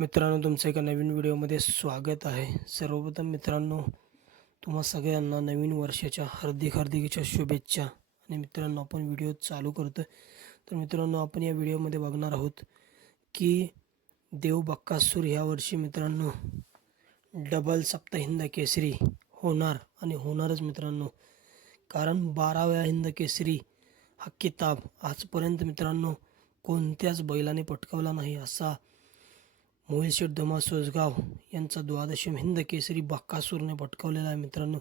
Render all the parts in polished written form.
मित्रांनो, तुमचं एका नवीन व्हिडिओमध्ये स्वागत आहे. सर्वप्रथम मित्रांनो, तुम्हा सगळ्यांना नवीन वर्षाच्या हार्दिक शुभेच्छा. आणि मित्रांनो, आपण व्हिडिओ चालू करतो. तर मित्रांनो, आपण या व्हिडिओमध्ये बघणार आहोत की देव बक्कासूर ह्या वर्षी मित्रांनो डबल सप्तहिंद केसरी होणार आणि होणारच मित्रांनो. कारण 12व्या हिंद केसरी हा किताब आजपर्यंत मित्रांनो कोणत्याच बैलाने पटकावला नाही, असा मोहिलशेठ धुमा सोजगाव यांचा 12वी हिंद केसरी बक्कासूरने पटकावलेला आहे मित्रांनो.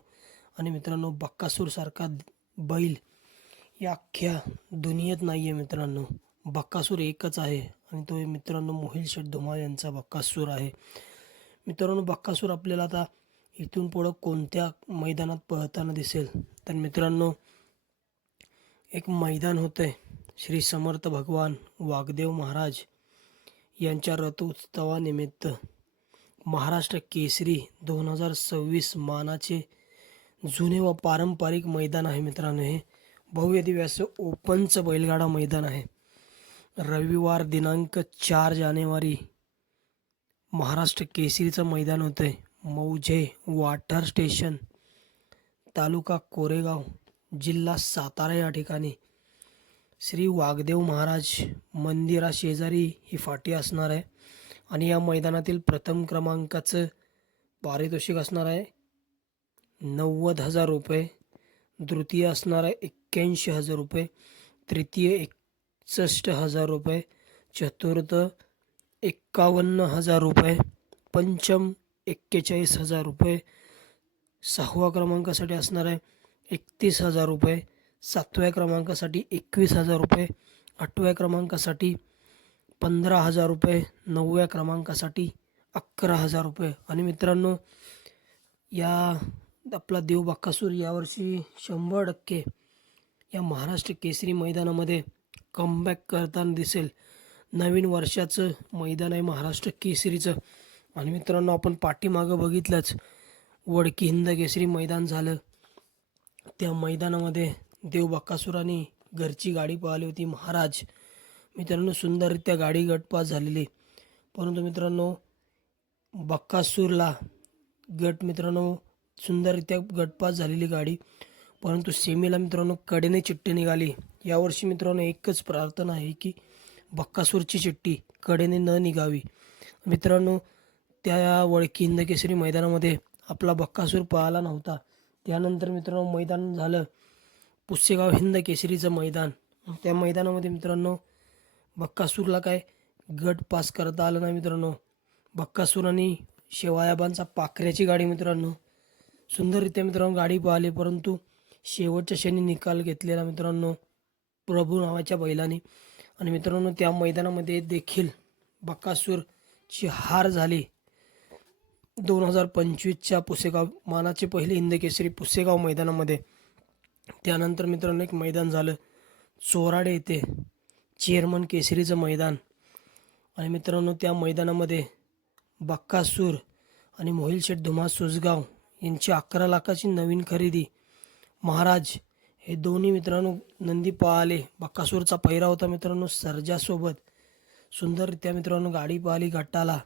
आणि मित्रांनो, बक्कासूरसारखा बैल या अख्ख्या दुनियेत नाही आहे मित्रांनो. बक्कासूर एकच आहे आणि तो मित्रांनो मोहिलशेठ धुमा यांचा बक्कासूर आहे. मित्रांनो, बक्कासूर आपल्याला आता इथून पुढं कोणत्या मैदानात पळताना दिसेल तर मित्रांनो, एक मैदान होतं आहे श्री समर्थ भगवान वाघदेव महाराज यांच्या रथोत्सवानिमित्त महाराष्ट्र केसरी 2026 मानाचे जुने व पारंपरिक मैदान आहे मित्रांनो. हे भव्य दिव्य असं ओपनचं बैलगाडा मैदान आहे. रविवार दिनांक 4 जानेवारी महाराष्ट्र केसरीचं मैदान होतं आहे. मौजे वाटर स्टेशन, तालुका कोरेगाव, जिल्हा सातारा या ठिकाणी श्री वाघदेव महाराज मंदिराशेजारी ही फाटी असणार आहे. आणि या मैदानातील प्रथम क्रमांकाचं पारितोषिक असणार आहे 90,000 रुपये, द्वितीय असणार आहे 81,000 रुपये, तृतीय 61,000 रुपये, चतुर्थ 51,000 रुपये, पंचम 41,000 रुपये, 6व्या क्रमांकासाठी असणार आहे 31,000 रुपये, 7व्या क्रमांकासाठी 21,000 रुपये, 8व्या क्रमांकासाठी 15,000 रुपये, 9व्या क्रमांकासाठी 11,000 रुपये. आणि मित्रांनो, या आपला देव बक्कासूर यावर्षी 100% या महाराष्ट्र केसरी मैदानामध्ये कमबॅक करताना दिसेल. नवीन वर्षाचं मैदान आहे महाराष्ट्र केसरीचं. आणि मित्रांनो, आपण पाठीमागं बघितलंच वडकी हिंद केसरी मैदान झालं, त्या मैदानामध्ये देव बक्कासूरांनी घरची गाडी पळाली होती महाराज. मित्रांनो, सुंदररित्या गाडी गटपास झालेली. परंतु मित्रांनो, बक्कासूरला गट मित्रांनो सुंदररित्या गटपास झालेली गाडी, परंतु सेमीला मित्रांनो कडेने चिठ्ठी निघाली. यावर्षी मित्रांनो एकच प्रार्थना आहे की बक्कासूरची चिठ्ठी कडेने न निघावी. मित्रांनो, त्या वडकी हिंद केसरी मैदानामध्ये आपला बक्कासूर पळाला नव्हता. त्यानंतर मित्रांनो मैदान झालं पुसेगाव हिंद केसरीचं मैदान. त्या मैदानामध्ये मित्रांनो बक्कासूरला काय गट पास करता आलं नाही मित्रांनो. बक्कासूरांनी शेवायाबांचा पाखऱ्याची गाडी मित्रांनो सुंदररित्या मित्रांनो गाडी पळाली, परंतु शेवटच्या क्षणी निकाल घेतलेला मित्रांनो प्रभू नावाच्या बैलाने. आणि मित्रांनो, त्या मैदानामध्ये देखील बक्कासूरची हार झाली 2025च्या पुसेगाव मानाचे पहिले हिंद केसरी पुसेगाव मैदानामध्ये. त्यानंतर मित्रांनो एक मैदान झालं चोराडे येथे चेअरमन केसरीचं मैदान. आणि मित्रांनो, त्या मैदानामध्ये बक्कासूर आणि मोहिलशेठ धुमा सोजगाव यांची 11 लाखाची नवीन खरेदी महाराज हे दोन्ही मित्रांनो नंदी पळाले. बक्कासूरचा पहिरा होता मित्रांनो सर्जासोबत. सुंदररित्या मित्रांनो गाडी पळाली गटाला.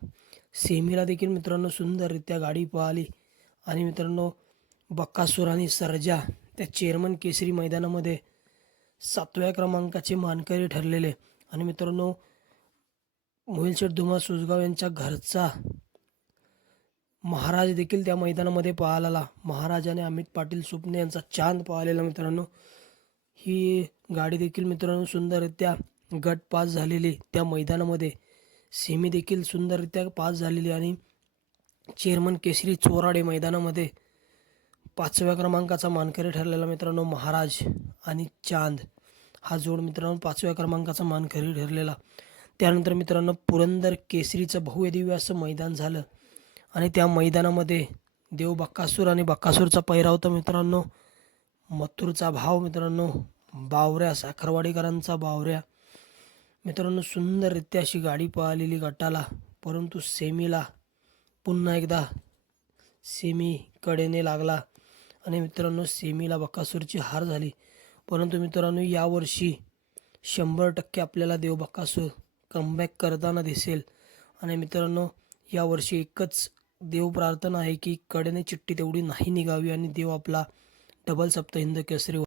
सेमीला देखील मित्रांनो सुंदररित्या गाडी पळाली. आणि मित्रांनो, बक्कासूर आणि सर्जा त्या चेअरमन केसरी मैदानामध्ये 7व्या क्रमांकाचे मानकरी ठरलेले. आणि मित्रांनो, मोहिलशेठ धुमा सोजगाव यांच्या घरचा महाराज देखील त्या मैदानामध्ये पळाला. महाराज आणि अमित पाटील सुपणे यांचा चांद पळालेला मित्रांनो. ही गाडी देखील मित्रांनो सुंदररित्या गट पास झालेली त्या मैदानामध्ये. सेमी देखील सुंदररित्या पास झालेली. आणि चेअरमन केसरी चोराडे मैदानामध्ये 5व्या क्रमांकाचा मानकरी ठरलेला मित्रांनो महाराज आणि चांद हा जोड मित्रांनो 5व्या क्रमांकाचा मानकरी ठरलेला. त्यानंतर मित्रांनो पुरंदर केसरीचं भव्य दिव्य असं मैदान झालं. आणि त्या मैदानामध्ये देव बक्कासूर आणि बक्कासूरचा पहिरा होता मित्रांनो मथुरचा भाव मित्रांनो बावऱ्या, साखरवाडीकरांचा बावऱ्या. मित्रांनो, सुंदररित्या अशी गाडी पळालेली गटाला, परंतु सेमीला पुन्हा एकदा सेमी कडेने लागला. आणि मित्रांनो सेमीला बक्कासूरची हार झाली. परंतु मित्रांनो, यावर्षी 100% आपल्याला देव बक्कासूर कमबॅक करताना दिसेल. आणि मित्रांनो, यावर्षी एकच देव प्रार्थना आहे की कडेने चिठ्ठी तेवढी नाही निघावी आणि देव आपला डबल सप्तहिंद केसरी